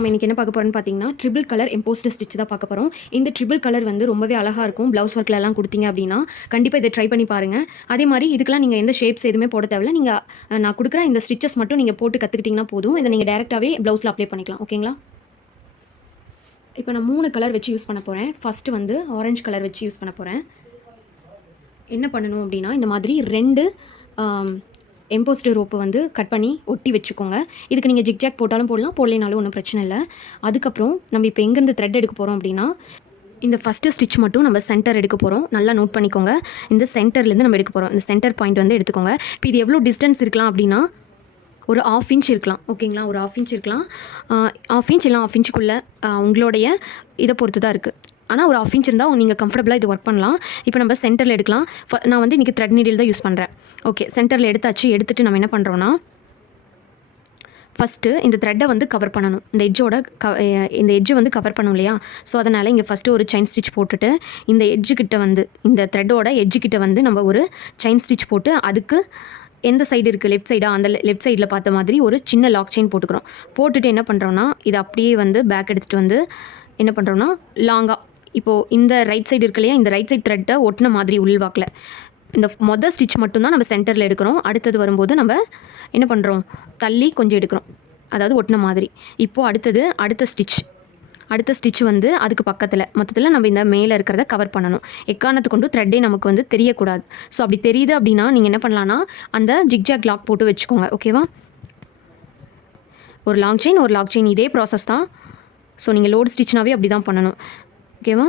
நம்ம இன்றைக்கி என்ன பார்க்க போகிறோம்னு பார்த்தீங்கன்னா ட்ரிபிள் கலர் எம்போஸ்டு ஸ்டிச் தான் பார்க்க போகிறோம். இந்த ட்ரிபிள் கலர் வந்து ரொம்பவே அழகாக இருக்கும். ப்ளவுஸ் ஒர்க்லலாம் கொடுத்தீங்க அப்படின்னா கண்டிப்பாக இதை ட்ரை பண்ணி பாருங்கள். அதே மாதிரி இதுக்கெலாம் நீங்கள் எந்த ஷேப்ஸ் எதுவுமே போட தேவையில்ல. நீங்கள் நான் கொடுக்குற இந்த ஸ்டிச்சஸ் மட்டும் நீங்கள் போட்டு கற்றுக்கிட்டிங்கன்னா போதும். இதை நீங்கள் டேரெக்டாகவே ப்ளவுஸில் அப்ளை பண்ணிக்கலாம். ஓகேங்களா? இப்போ நான் 3 கலர் வச்சு யூஸ் பண்ண போகிறேன். ஃபஸ்ட்டு வந்து ஆரஞ்சு கலர் வச்சு யூஸ் பண்ண போகிறேன். என்ன பண்ணணும் அப்படின்னா இந்த மாதிரி 2 எம்போஸ்டு ரோப்பு வந்து கட் பண்ணி ஒட்டி வச்சுக்கோங்க. இதுக்கு நீங்கள் ஜிக்ஜாக் போட்டாலும் போடலாம், போடலைனாலும் ஒன்றும் பிரச்சனை இல்லை. அதுக்கப்புறம் நம்ம இப்போ எங்கேருந்து த்ரெட் எடுக்க போகிறோம் அப்படின்னா இந்த ஃபஸ்ட்டு ஸ்டிச் மட்டும் நம்ம சென்டர் எடுக்க போகிறோம். நல்லா நோட் பண்ணிக்கோங்க. இந்த சென்டர்லேருந்து நம்ம எடுக்க போகிறோம். இந்த சென்டர் பாயிண்ட் வந்து எடுத்துக்கோங்க. இப்போ இது எவ்வளோ டிஸ்டன்ஸ் இருக்கலாம் அப்படின்னா ஒரு 1/2 இன்ச் இருக்கலாம். ஓகேங்களா? ஒரு 1/2 இன்ச் இருக்கலாம். 1/2 இன்ச் இல்லை 1/2 இன்ச்சுக்குள்ளே உங்களுடைய இதை பொறுத்து தான் இருக்குது. ஆனால் ஒரு 1/2 இன்ச் இருந்தால் நீங்கள் கம்ஃபர்டபுளாக இது ஒர்க் பண்ணலாம். இப்போ நம்ம சென்டரில் எடுக்கலாம். நான் வந்து இன்றைக்கி த்ரெட் நீடில் தான் யூஸ் பண்ணுறேன். ஓகே, சென்டரில் எடுத்துகிட்டு நம்ம என்ன பண்ணுறோன்னா ஃபஸ்ட்டு இந்த த்ரெட்டை வந்து கவர் பண்ணணும். இந்த எட்ஜை வந்து கவர் பண்ணணும் இல்லையா? ஸோ அதனால் இங்கே ஃபஸ்ட்டு ஒரு செயின் ஸ்டிச் போட்டுட்டு இந்த எட்ஜுக்கிட்ட வந்து இந்த த்ரெட்டோட எட்ஜுக்கிட்ட வந்து நம்ம ஒரு செயின் ஸ்டிச் போட்டு அதுக்கு எந்த சைடு இருக்குது லெஃப்ட் சைடாக அந்த லெஃப்ட் சைடில் பார்த்த மாதிரி ஒரு சின்ன லாக் செயின் போட்டுக்கிறோம். போட்டுட்டு என்ன பண்ணுறோன்னா இதை அப்படியே வந்து பேக் எடுத்துகிட்டு வந்து என்ன பண்ணுறோன்னா லாங்காக இப்போது இந்த ரைட் சைடு இருக்கு இல்லையா? இந்த ரைட் சைடு த்ரெட்டை ஒட்டின மாதிரி உள்வாக்கில் இந்த மொதல் ஸ்டிச் மட்டும்தான் நம்ம சென்டரில் எடுக்கிறோம். அடுத்தது வரும்போது நம்ம என்ன பண்ணுறோம், தள்ளி கொஞ்சம் எடுக்கிறோம், அதாவது ஒட்டின மாதிரி. இப்போது அடுத்த ஸ்டிச் வந்து அதுக்கு பக்கத்தில் மொத்தத்தில் நம்ம இந்த மேலே இருக்கிறத கவர் பண்ணணும். எக்காரணத்து கொண்டு த்ரெட்டே நமக்கு வந்து தெரியக்கூடாது. ஸோ அப்படி தெரியுது அப்படின்னா நீங்கள் என்ன பண்ணலான்னா அந்த ஜிக்ஜாக் லாக் போட்டு வச்சுக்கோங்க. ஓகேவா? ஒரு லாங் செயின் இதே ப்ராசஸ் தான். ஸோ நீங்கள் லோடு ஸ்டிச்னாவே அப்படி தான் பண்ணணும். ஓகேவா?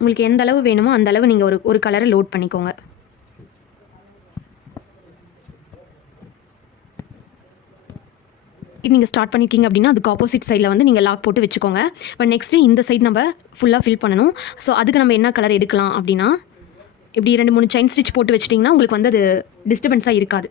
உங்களுக்கு எந்த அளவு வேணுமோ அந்த அளவு நீங்கள் ஒரு கலரை லோட் பண்ணிக்கோங்க. நீங்கள் ஸ்டார்ட் பண்ணியிருக்கீங்க அப்படின்னா அதுக்கு ஆப்போசிட் சைடில் வந்து நீங்கள் லாக் போட்டு வச்சுக்கோங்க. பட் நெக்ஸ்ட்டு இந்த சைடு நம்ம ஃபுல்லாக ஃபில் பண்ணணும். ஸோ அதுக்கு நம்ம என்ன கலர் எடுக்கலாம் அப்படின்னா இப்படி 2-3 செயின் ஸ்டிச் போட்டு வச்சிட்டிங்கன்னா உங்களுக்கு வந்து அது டிஸ்டர்பன்ஸாக இருக்காது.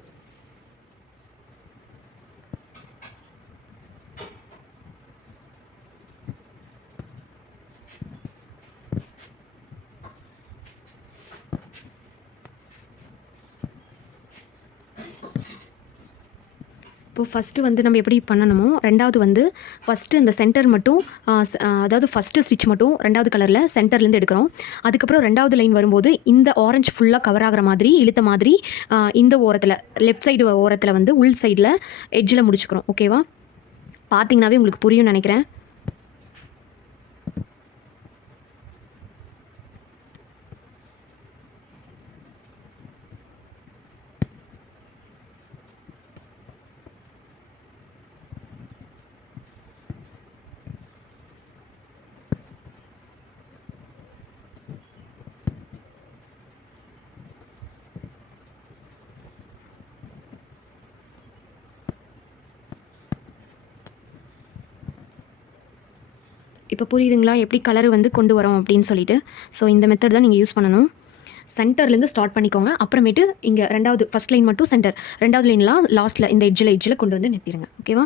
இப்போது ஃபஸ்ட்டு வந்து நம்ம எப்படி பண்ணணுமோ ரெண்டாவது வந்து ஃபஸ்ட்டு இந்த சென்டர் மட்டும் அதாவது ஃபஸ்ட்டு ஸ்டிச் மட்டும் 2வது கலரில் சென்டர்லேருந்து எடுக்கிறோம். அதுக்கப்புறம் 2வது லைன் வரும்போது இந்த ஆரஞ்சு ஃபுல்லாக கவர் ஆகிற மாதிரி இழுத்த மாதிரி இந்த ஓரத்தில் லெஃப்ட் சைடு ஓரத்தில் வந்து உள் சைடில் எட்ஜில் முடிச்சுக்கிறோம். ஓகேவா? பார்த்தீங்கன்னாவே உங்களுக்கு புரியும்னு நினைக்கிறேன். இப்போ புரியுதுங்களா எப்படி கலர் வந்து கொண்டு வரோம் அப்படின்னு சொல்லிட்டு? ஸோ இந்த மெத்தட் தான் நீங்கள் யூஸ் பண்ணணும். சென்டர்லேருந்து ஸ்டார்ட் பண்ணிக்கோங்க. அப்புறமேட்டு இங்கே ஃபஸ்ட் லைன் மட்டும் சென்டர், 2வது லைன்லாம் லாஸ்ட்டில் இந்த எட்ஜில் கொண்டு வந்து நிறுத்திடுங்க. ஓகேவா?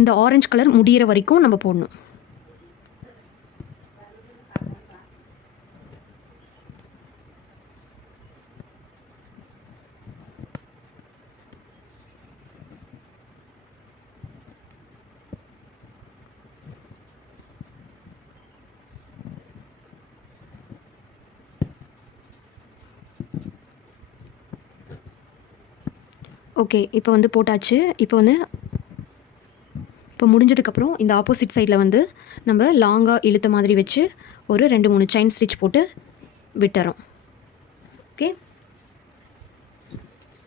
இந்த ஆரஞ்சு கலர் முடிகிற வரைக்கும் நம்ம போடணும். ஓகே, இப்போ வந்து போட்டாச்சு. இப்போ முடிஞ்சதுக்கப்புறம் இந்த ஆப்போசிட் சைடில் வந்து நம்ம லாங்காக இழுத்த மாதிரி வச்சு ஒரு 2-3 செயின் ஸ்டிச் போட்டு விட்டுறோம். ஓகே,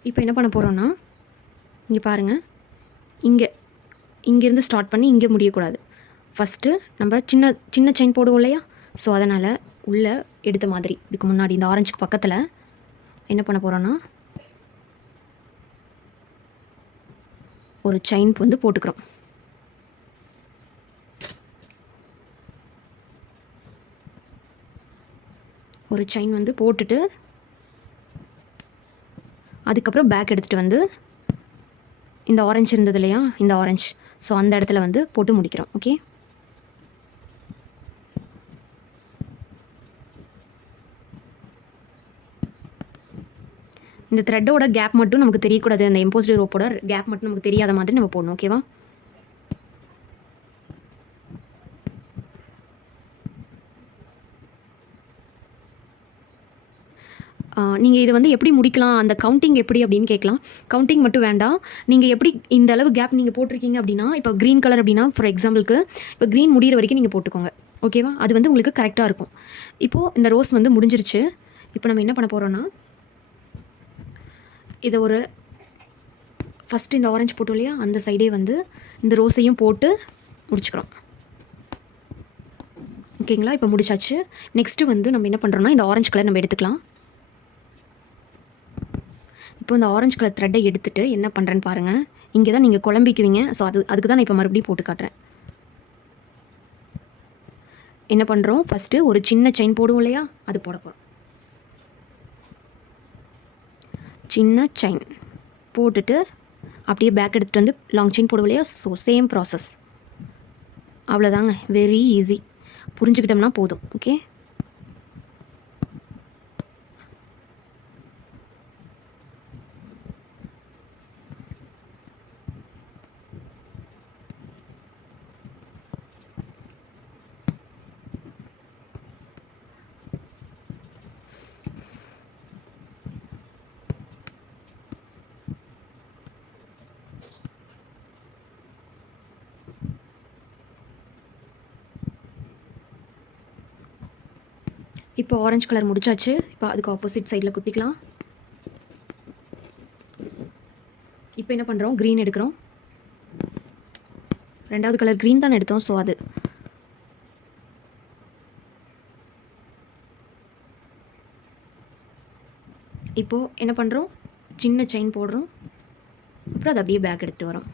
இப்போ என்ன பண்ண போகிறோன்னா இங்கே பாருங்கள், இங்கேருந்து ஸ்டார்ட் பண்ணி இங்கே முடியக்கூடாது. ஃபஸ்ட்டு நம்ம சின்ன செயின் போடுவோம் இல்லையா? ஸோ அதனால் உள்ளே எடுத்த மாதிரி இதுக்கு முன்னாடி இந்த ஆரஞ்சுக்கு பக்கத்தில் என்ன பண்ண போகிறோன்னா ஒரு செயின் வந்து போட்டுக்கிறோம். ஒரு செயின் வந்து போட்டுட்டு அதுக்கப்புறம் பேக் எடுத்துகிட்டு வந்து இந்த ஆரஞ்சு இருந்தது இல்லையா? இந்த ஆரஞ்சு, ஸோ அந்த இடத்துல வந்து போட்டு முடிக்கிறோம். ஓகே, இந்த த்ரெட்டோட கேப் மட்டும் நமக்கு தெரியக்கூடாது. அந்த எம்போஸ்டு ரோப்போட கேப் மட்டும் நமக்கு தெரியாத மாதிரி நம்ம போடணும். ஓகேவா? நீங்கள் இதை வந்து எப்படி முடிக்கலாம், அந்த கவுண்டிங் எப்படி அப்படின்னு கேட்கலாம். கவுண்டிங் மட்டும் வேண்டாம். நீங்கள் எப்படி இந்த அளவு கேப் நீங்கள் போட்டிருக்கீங்க அப்படின்னா, இப்போ க்ரீன் கலர் அப்படின்னா ஃபார் எக்ஸாம்பிளுக்கு இப்போ க்ரீன் முடிகிற வரைக்கும் நீங்கள் போட்டுக்கோங்க. ஓகேவா? அது வந்து உங்களுக்கு கரெக்டாக இருக்கும். இப்போது இந்த ரோஸ் வந்து முடிஞ்சிருச்சு. இப்போ நம்ம என்ன பண்ண போகிறோன்னா, இதை ஒரு ஃபஸ்ட்டு இந்த ஆரஞ்சு போட்டோம் இல்லையா, அந்த சைடே வந்து இந்த ரோஸையும் போட்டு முடிச்சுக்கிறோம். ஓகேங்களா? இப்போ முடிச்சாச்சு. நெக்ஸ்ட்டு வந்து நம்ம என்ன பண்ணுறோன்னா, இந்த ஆரஞ்சு கலர் நம்ம எடுத்துக்கலாம். இப்போ இந்த ஆரஞ்சு கலர் த்ரெட்டை எடுத்துகிட்டு என்ன பண்ணுறேன்னு பாருங்கள். இங்கே தான் நீங்கள் குழம்பிக்குவீங்க. ஸோ அதுக்கு தான் நான் இப்போ மறுபடியும் போட்டு காட்டுறேன். என்ன பண்ணுறோம், ஃபஸ்ட்டு ஒரு சின்ன செயின் போடுவோம் இல்லையா, அது போட போகிறோம். சின்ன செயின் போட்டுட்டு அப்படியே பேக் எடுத்துகிட்டு வந்து லாங் செயின் போடுவோம் இல்லையா. So same process. அவ்வளோதாங்க, வெரி ஈஸி. புரிஞ்சுக்கிட்டோம்னா போதும். ஓகே. இப்போ ஆரஞ்சு கலர் முடிச்சாச்சு. இப்போ அதுக்கு ஆப்போசிட் சைடில் குத்திக்கலாம். இப்போ என்ன பண்ணுறோம், க்ரீன் எடுக்கிறோம். ரெண்டாவது கலர் க்ரீன் தான் எடுத்தோம். ஸோ அது இப்போது என்ன பண்ணுறோம், சின்ன செயின் போடுறோம். அப்புறம் அது அப்படியே பேக் எடுத்துகிட்டு வரோம்.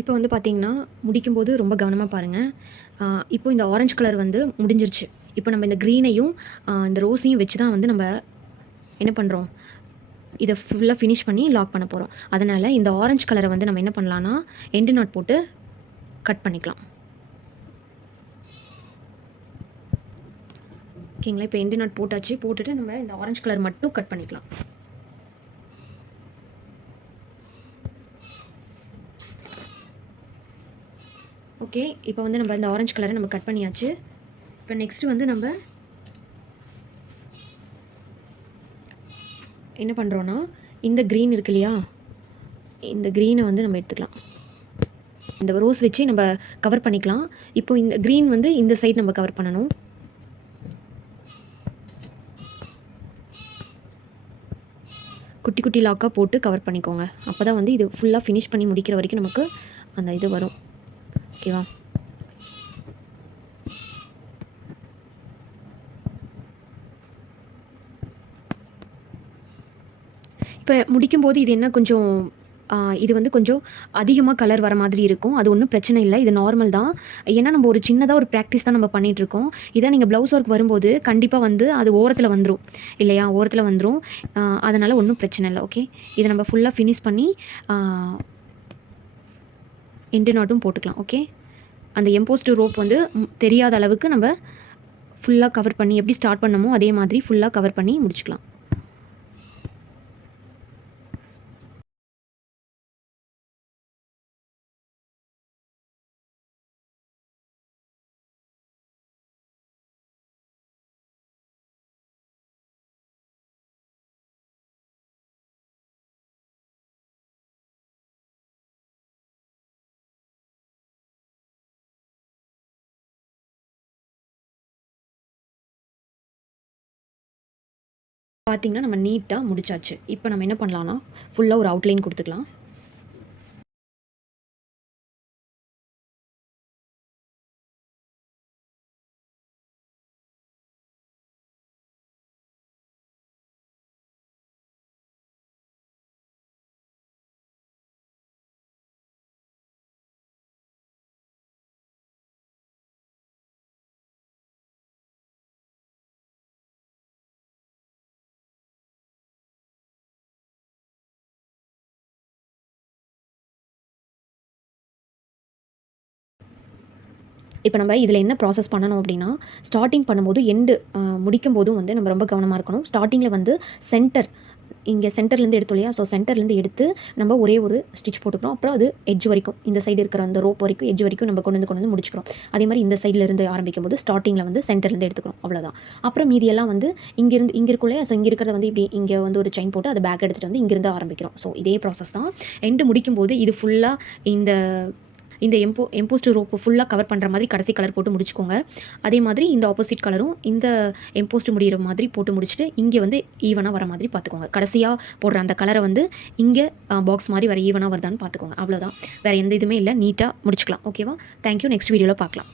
இப்போ வந்து பார்த்தீங்கன்னா, முடிக்கும்போது ரொம்ப கவனமாக பாருங்கள். இப்போ இந்த ஆரஞ்சு கலர் வந்து முடிஞ்சிருச்சு. இப்போ நம்ம இந்த க்ரீனையும் இந்த ரோஸையும் வச்சு தான் வந்து நம்ம என்ன பண்ணுறோம், இதை ஃபுல்லாக ஃபினிஷ் பண்ணி லாக் பண்ண போகிறோம். அதனால் இந்த ஆரஞ்சு கலரை வந்து நம்ம என்ன பண்ணலான்னா, எண்டு நாட் போட்டு கட் பண்ணிக்கலாம். ஓகேங்களா? இப்போ எண்டு நாட் போட்டாச்சு. போட்டுட்டு நம்ம இந்த ஆரஞ்சு கலர் மட்டும் கட் பண்ணிக்கலாம். ஓகே. இப்போ வந்து நம்ம இந்த ஆரஞ்சு கலரை நம்ம கட் பண்ணியாச்சு. இப்போ நெக்ஸ்ட்டு வந்து நம்ம என்ன பண்ணுறோன்னா, இந்த க்ரீன் இருக்கு இல்லையா, இந்த க்ரீனை வந்து நம்ம எடுத்துக்கலாம். இந்த ரோஸ் வச்சு நம்ம கவர் பண்ணிக்கலாம். இப்போ இந்த க்ரீன் வந்து இந்த சைடு நம்ம கவர் பண்ணணும். குட்டி குட்டி லாக்காக போட்டு கவர் பண்ணிக்கோங்க. அப்போ தான் வந்து இது ஃபுல்லாக ஃபினிஷ் பண்ணி முடிக்கிற வரைக்கும் நமக்கு அந்த இது வரும். ஓகேவா? இப்போ முடிக்கும்போது இது என்ன கொஞ்சம் இது வந்து கொஞ்சம் அதிகமாக கலர் வர மாதிரி இருக்கும். அது ஒன்றும் பிரச்சனை இல்லை. இது நார்மல் தான். ஏன்னா நம்ம ஒரு சின்னதாக ஒரு ப்ராக்டிஸ் தான் நம்ம பண்ணிகிட்ருக்கோம். இதை நீங்கள் ப்ளவுஸ் ஒர்க் வரும்போது கண்டிப்பாக வந்து அது ஓரத்தில் வந்துடும் இல்லையா, ஓரத்தில் வந்துடும். அதனால் ஒன்றும் பிரச்சனை இல்லை. ஓகே. இதை நம்ம ஃபுல்லாக ஃபினிஷ் பண்ணி எண்டு நாட்டும் போட்டுக்கலாம். ஓகே. அந்த எம்போஸ்டு ரோப் வந்து தெரியாத அளவுக்கு நம்ம ஃபுல்லாக கவர் பண்ணி எப்படி ஸ்டார்ட் பண்ணமோ அதே மாதிரி ஃபுல்லாக கவர் பண்ணி முடிச்சுக்கலாம். பார்த்திங்கன்னா நம்ம நீட்டாக முடிச்சாச்சு. இப்போ நம்ம என்ன பண்ணலான்னா, ஃபுல்லாக ஒரு அவுட்லைன் கொடுத்துக்கலாம். இப்போ நம்ம இதில் என்ன ப்ராசஸ் பண்ணணும் அப்படின்னா, ஸ்டார்ட்டிங் பண்ணும்போது முடிக்கும் போதும் வந்து நம்ம ரொம்ப கவனமாக இருக்கணும். ஸ்டார்ட்டிங்கில் வந்து இங்கே சென்டர்லேருந்து எடுத்தோம் இல்லையா? ஸோ சென்டர்லேருந்து எடுத்து நம்ம ஒரே ஒரு ஸ்டிச் போட்டுக்கிறோம். அப்புறம் அது எட்ஜ் வரைக்கும், இந்த சைடு இருக்கிற அந்த ரோப் வரைக்கும் எட்ஜ் வரைக்கும் நம்ம கொண்டு வந்து முடிச்சுக்கிறோம். அதே மாதிரி இந்த சைட்லேருந்து ஆரம்பிக்கும்போது ஸ்டார்ட்டிங்கில் வந்து சென்டர்லேருந்து எடுத்துக்கிறோம். அவ்வளோதான். அப்புறம் மீதியெல்லாம் வந்து இங்கே இருக்கும் இல்லையா? ஸோ இங்கே இருக்கிறத வந்து இப்படி இங்கே வந்து ஒரு செயின் போட்டு அதை பேக் எடுத்துகிட்டு வந்து இங்கேருந்து ஆரம்பிக்கிறோம். ஸோ இதே ப்ராசஸ் தான். எண்டு முடிக்கும்போது இது ஃபுல்லாக இந்த எம்போஸ்ட் ரோப்பு ஃபுல்லாக கவர் பண்ணுற மாதிரி கடைசி கலர் போட்டு முடிச்சுக்கோங்க. அதே மாதிரி இந்த ஆப்போசிட் கலரும் இந்த எம்போஸ்ட் முடிகிற மாதிரி போட்டு முடிச்சுட்டு இங்கே வந்து ஈவனாக வர மாதிரி பார்த்துக்கோங்க. கடைசியாக போடுற அந்த கலரை வந்து இங்கே பாக்ஸ் மாதிரி வர ஈவனாக வருதான்னு பார்த்துக்கோங்க. அவ்வளோதான். வேறு எந்த இதுவுமே இல்லை. நீட்டாக முடிச்சுக்கலாம். ஓகேவா? தேங்க்யூ. நெக்ஸ்ட் வீடியோவில் பார்க்கலாம்.